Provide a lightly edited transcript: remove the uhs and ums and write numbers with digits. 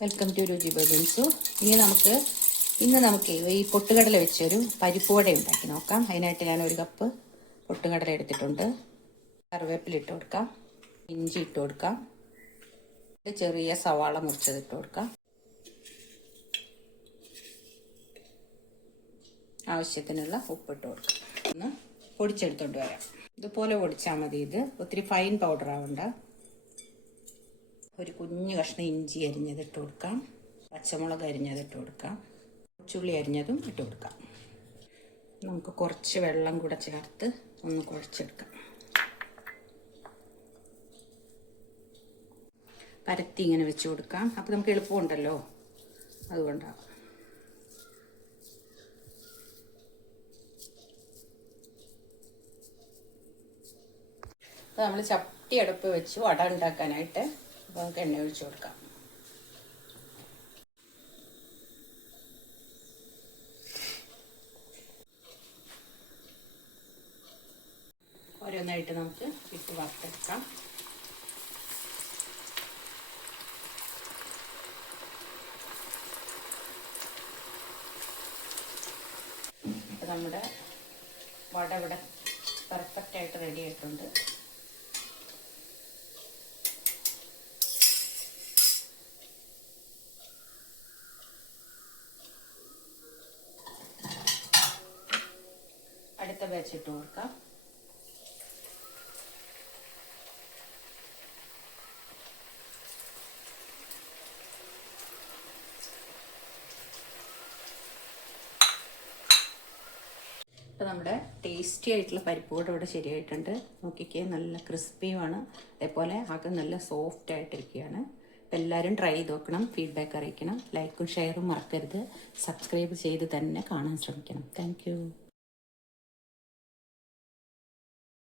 Welcome to രുചി ബബിൾസു. ഇന്ന് നമുക്ക് ഈ പൊട്ടുകടല വെച്ചൊരു പരിപ്പ് വട ഉണ്ടാക്കി നോക്കാം. അതിനായിട്ട് ഞാൻ ഒരു കപ്പ് പൊട്ടുകടല എടുത്തിട്ടുണ്ട്. കറിവേപ്പില ഇട്ട് കൊടുക്കാം, ഇഞ്ചി ഇട്ട് കൊടുക്കാം, ചെറിയ സവാള മുറിച്ചത് ഇട്ട് കൊടുക്കാം, ആവശ്യത്തിനുള്ള ഉപ്പിട്ട് കൊടുക്കാം. ഒന്ന് പൊടിച്ചെടുത്തോണ്ട് വരാം. ഇതുപോലെ പൊടിച്ചാൽ മതി. ഇത് ഒത്തിരി ഫൈൻ പൗഡർ ആവണ്ട. ഒരു കുഞ്ഞു കഷ്ണം ഇഞ്ചി അരിഞ്ഞത് ഇട്ട് കൊടുക്കാം, പച്ചമുളക് അരിഞ്ഞത് ഇട്ട് കൊടുക്കാം, ചുള്ളി അരിഞ്ഞതും ഇട്ട് കൊടുക്കാം. നമുക്ക് കുറച്ച് വെള്ളം കൂടെ ചേർത്ത് ഒന്ന് കുഴച്ചെടുക്കാം. പരത്തി ഇങ്ങനെ വെച്ച് കൊടുക്കാം. അപ്പോൾ നമുക്ക് എളുപ്പമുണ്ടല്ലോ, അതുകൊണ്ടാണ്. അപ്പോൾ നമ്മൾ ചട്ടി അടുപ്പ് വെച്ച് വട ഉണ്ടാക്കാനായിട്ട് നമുക്ക് എണ്ണ ഒഴിച്ചു കൊടുക്കാം. ഓരോന്നായിട്ട് നമുക്ക് ഇട്ട് വറുത്തെടുക്കാം. നമ്മുടെ വട ഇവിടെ പെർഫെക്റ്റ് ആയിട്ട് റെഡി ആയിട്ടുണ്ട്. അടുത്ത ബാച്ച് ഇട്ട് കൊടുക്കാം. ഇപ്പോൾ നമ്മുടെ ടേസ്റ്റി ആയിട്ടുള്ള പരിപ്പ് കൂടെ ഇവിടെ ശരിയായിട്ടുണ്ട്. നോക്കിക്കേ, നല്ല ക്രിസ്പിയുമാണ്. അതേപോലെ ആകെ നല്ല സോഫ്റ്റ് ആയിട്ടിരിക്കുകയാണ്. അപ്പോൾ എല്ലാവരും ട്രൈ ചെയ്ത് നോക്കണം, ഫീഡ്ബാക്ക് അറിയിക്കണം. ലൈക്കും ഷെയറും മറക്കരുത്. സബ്സ്ക്രൈബ് ചെയ്ത് തന്നെ കാണാൻ ശ്രമിക്കണം. താങ്ക്